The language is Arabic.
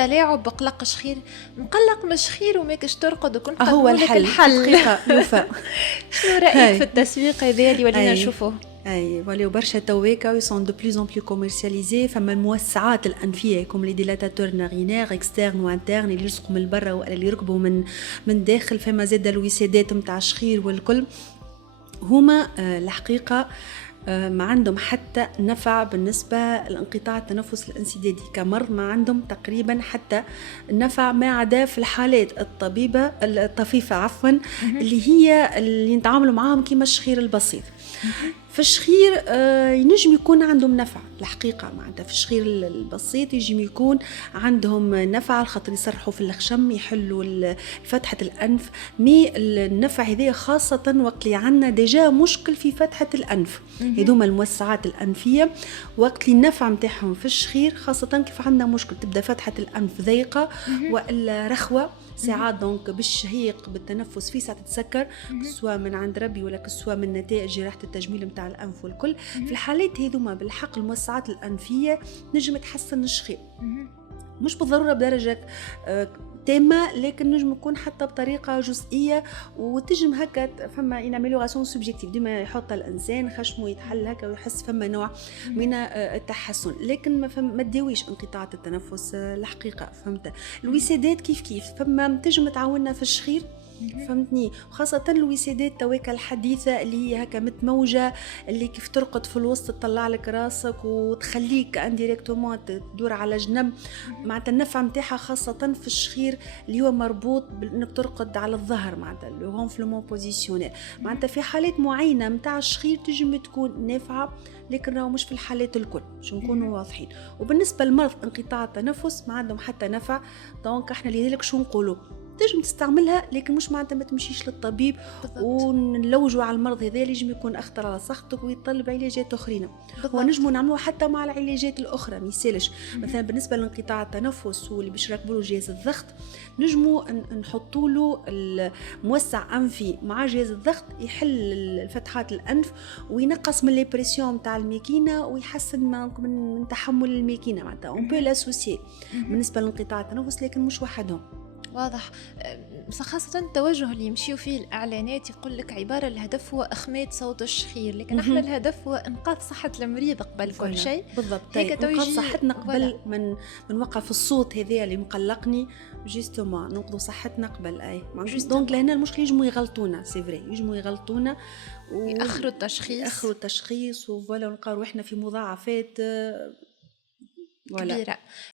التلاعب بقلق شخير، مقلق مش خير وماكش ترقد وكنت هو الحل حقيقة يوفى. شنو رأيك في التسويق هذا اللي ولينا نشوفه؟ اي وليو برشا تويكا يسون دو بلوز اون بلو كوميرسياليزي. فما الموسعات الانفيه كوم لي ديلاتاتور نارينير اكسترن وانترن اللي يلصقوا من برا ولا اللي يركبوا من داخل. فما زاد الويسادات نتاع الشخير والكل هما الحقيقه ما عندهم حتى نفع بالنسبة لانقطاع التنفس الانسدادي كمرض، ما عندهم تقريبا حتى نفع ما عدا في الحالات الطفيفة اللي هي اللي نتعاملوا معاهم كيما الشخير البسيط. في الشخير ينجم يكون عندهم نفع الحقيقة، معناتها في الشخير البسيط يجم يكون عندهم نفع الخاطر يسرحوا في الخشم، يحلوا فتحة الأنف. مي النفع هذا خاصة وقت اللي عندنا ديجا مشكل في فتحة الأنف، هذوما الموسعات الأنفية وقت اللي النفع متاعهم في الشخير خاصة كيف عندنا مشكل تبدأ فتحة الأنف ضيقة وإلا رخوة ساعات دونك بالشهيق بالتنفس في ساعة تتسكر سواء من عند ربي ولا سواء من نتائج جراحة التجميل متاع الأنف والكل. في الحالات هذوما بالحق الموسعات الأنفية نجم تحسن الشخير، مش بالضرورة بدرجة تامة، لكن نجم يكون حتى بطريقة جزئية وتجم هكا. فما إن أميليوراسيون سوبجيكتيف ديما يحط الإنسان خشمه يتحل هكا ويحس فما نوع من التحسن، لكن ما تداويش انقطاع التنفس الحقيقة. فهمت الوسادات كيف فما تجم تعاوننا في الشخير، فهمتني، وخاصة الوسادات تويكا الحديثة اللي هي هكا متموجة اللي كيف ترقد في الوسط تطلع لك راسك وتخليك انديريكتومون تدور على جنب. معناتها النفع متاعها خاصة في الشخير اللي هو مربوط بانك ترقد على الظهر، معناتها لو رونفلمون بوزيسيونيل. معناتها في حالات معينة متاع الشخير تجم تكون نافعة، لكن راهو مش في الحالات الكل، باش نكونوا واضحين. وبالنسبة لمرض انقطاع التنفس ما عندهم حتى نفع، دونك احنا لذلك شو نقولوا تنجم تستعملها، لكن مش معناتها ما تمشيش للطبيب ونلوجوا على المرض هذا اللي يجم يكون اخطر على صحتك ويطلب علاجات اخرين. ونجموا نعملوها حتى مع العلاجات الاخرى، ما يسالش. مثلا بالنسبه لانقطاع التنفس واللي باش يركبوا له جهاز الضغط نجموا نحطوا له الموسع انفي مع جهاز الضغط يحل فتحات الانف وينقص من لي بريسيون تاع الماكينه ويحسن من تحمل الماكينه. معناتها اون بو لاسوسي بالنسبه لانقطاع التنفس، لكن مش وحدهم. واضح. خاصة التوجه اللي يمشيوا فيه الإعلانات يقول لك عبارة الهدف هو إخماد صوت الشخير، لكن احنا الهدف هو إنقاذ صحة المريض قبل كل شيء. بالضبط، إنقاذ صحتنا قبل من وقف الصوت هذا اللي مقلقني جيستوما، ننقذوا صحتنا قبل. أي دونك لهنا المشكلة يجموا يغلطونا، سي فري يجموا يغلطونا يأخروا التشخيص ولا نلقاو روحنا في مضاعفات كبيرة.